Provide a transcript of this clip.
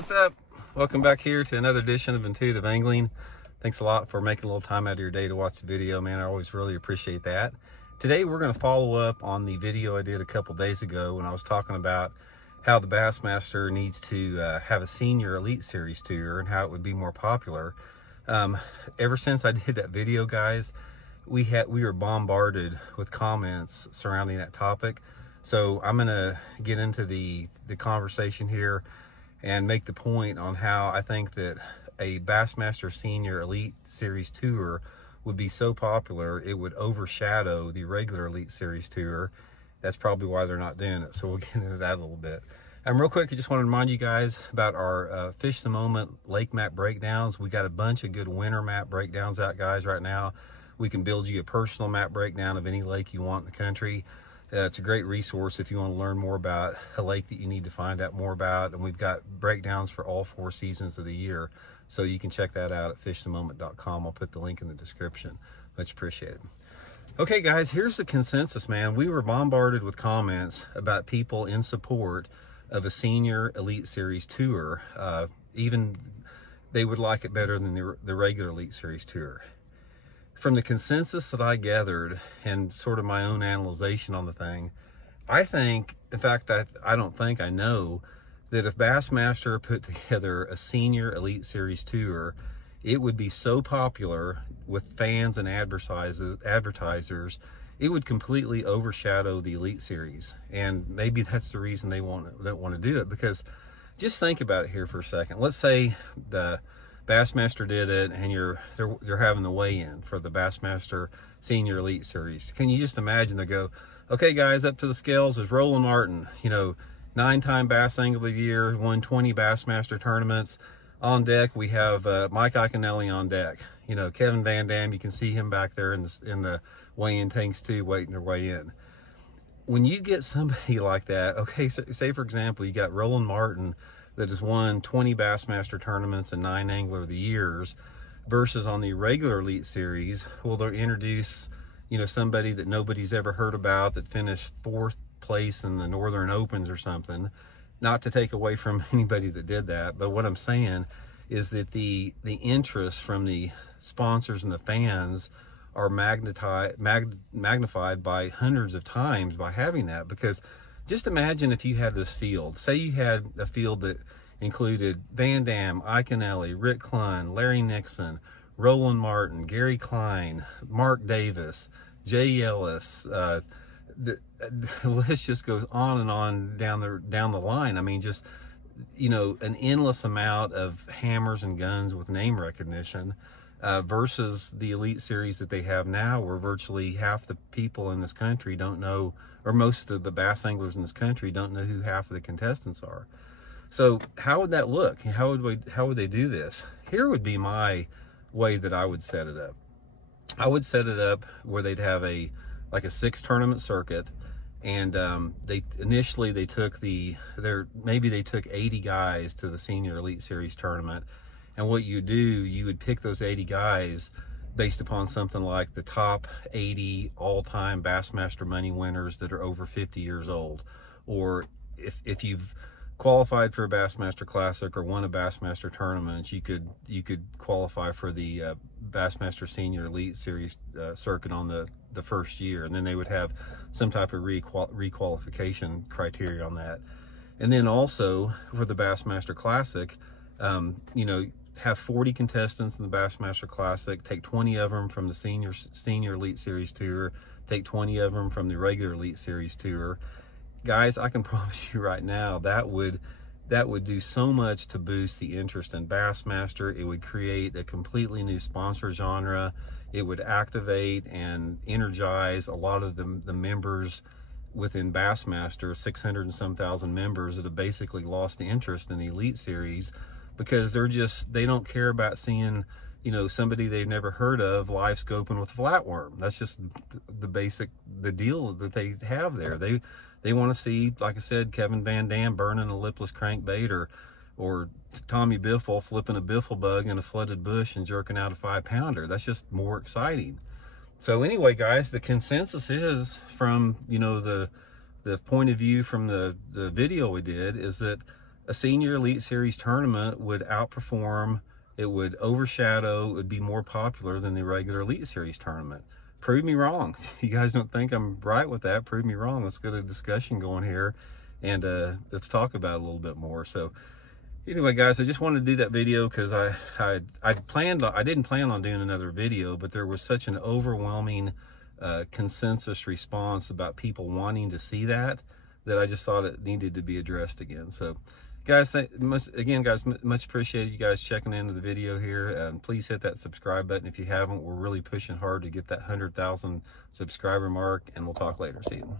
what's up? Welcome back here to another edition of Intuitive Angling. Thanks a lot for making a little time out of your day to watch the video, man. I always really appreciate that. Today we're going to follow up on the video I did a couple days ago when I was talking about how the Bassmaster needs to have a senior elite series tour and how it would be more popular. Ever since I did that video, guys, we were bombarded with comments surrounding that topic. So I'm going to get into the conversation here and make the point on how I think that a Bassmaster Senior Elite Series Tour would be so popular, it would overshadow the regular Elite Series Tour. That's probably why they're not doing it. So we'll get into that a little bit. Real quick, I just want to remind you guys about our Fish the Moment lake map breakdowns. We got a bunch of good winter map breakdowns out, guys, right now. We can build you a personal map breakdown of any lake you want in the country. It's a great resource if you want to learn more about a lake that you need to find out more about. And we've got breakdowns for all 4 seasons of the year. So you can check that out at fishthemoment.com. I'll put the link in the description. Much appreciated. Okay, guys, here's the consensus, man. We were bombarded with comments about people in support of a Senior Elite Series Tour. Even they would like it better than the regular Elite Series Tour. From the consensus that I gathered and sort of my own analyzation on the thing, I think, in fact, I don't think, I know that if Bassmaster put together a Senior Elite Series Tour, it would be so popular with fans and advertisers, it would completely overshadow the Elite Series. And maybe that's the reason they don't want to do it, because just think about it here for a second. Let's say the Bassmaster did it and they're having the weigh-in for the Bassmaster Senior Elite Series. Can you just imagine? They go, okay guys, up to the scales is Roland Martin, 9-time Bass Angler of the Year, won 20 Bassmaster tournaments. On deck we have Mike Iaconelli on deck. Kevin Van Dam, you can see him back there in the weigh-in tanks too, waiting to weigh in. When you get somebody like that, okay, so say for example you got Roland Martin that has won 20 Bassmaster tournaments and 9 Angler of the Years, versus on the regular Elite Series, well, they'll introduce, somebody that nobody's ever heard about that finished 4th place in the Northern Opens or something. Not to take away from anybody that did that, but what I'm saying is that the interest from the sponsors and the fans are magnified by hundreds of times by having that. Because just imagine if you had this field. Say you had a field that included Van Dam, Iaconelli, Rick Clunn, Larry Nixon, Roland Martin, Gary Klein, Mark Davis, Jay Ellis. The list just goes on and on down the line. I mean, just an endless amount of hammers and guns with name recognition, versus the Elite Series that they have now, where virtually half the people in this country don't know, or most of the bass anglers in this country don't know who half of the contestants are. So how would that look? How would they do this? Here would be my way that I would set it up. I would set it up where they'd have a 6 tournament circuit, and initially they took maybe they took 80 guys to the Senior Elite Series tournament. And what you do, you would pick those 80 guys based upon something like the top 80 all-time Bassmaster money winners that are over 50 years old. Or if you've qualified for a Bassmaster Classic or won a Bassmaster tournament, you could qualify for the Bassmaster Senior Elite Series circuit on the first year. And then they would have some type of requalification criteria on that. And then also for the Bassmaster Classic, have 40 contestants in the Bassmaster Classic, take 20 of them from the Senior Elite Series Tour, take 20 of them from the regular Elite Series Tour. Guys, I can promise you right now, that would do so much to boost the interest in Bassmaster. It would create a completely new sponsor genre. It would activate and energize a lot of the members within Bassmaster, 600 and some thousand members that have basically lost the interest in the Elite Series, because they don't care about seeing, somebody they've never heard of live scoping with a flatworm. That's just the deal that they have there. They want to see, like I said, Kevin Van Dam burning a lipless crankbait, or Tommy Biffle flipping a biffle bug in a flooded bush and jerking out a 5-pounder. That's just more exciting. So anyway, guys, the consensus is from, the point of view from the video we did, is that a senior Elite Series tournament would outperform, it would overshadow, it would be more popular than the regular Elite Series tournament. Prove me wrong. If you guys don't think I'm right with that, prove me wrong. Let's get a discussion going here, and let's talk about it a little bit more. So anyway, guys, I just wanted to do that video because I didn't plan on doing another video, but there was such an overwhelming consensus response about people wanting to see that I just thought it needed to be addressed again. So guys, again, guys, much appreciated you guys checking into the video here. Please hit that subscribe button if you haven't. We're really pushing hard to get that 100,000 subscriber mark, and we'll talk later. See you.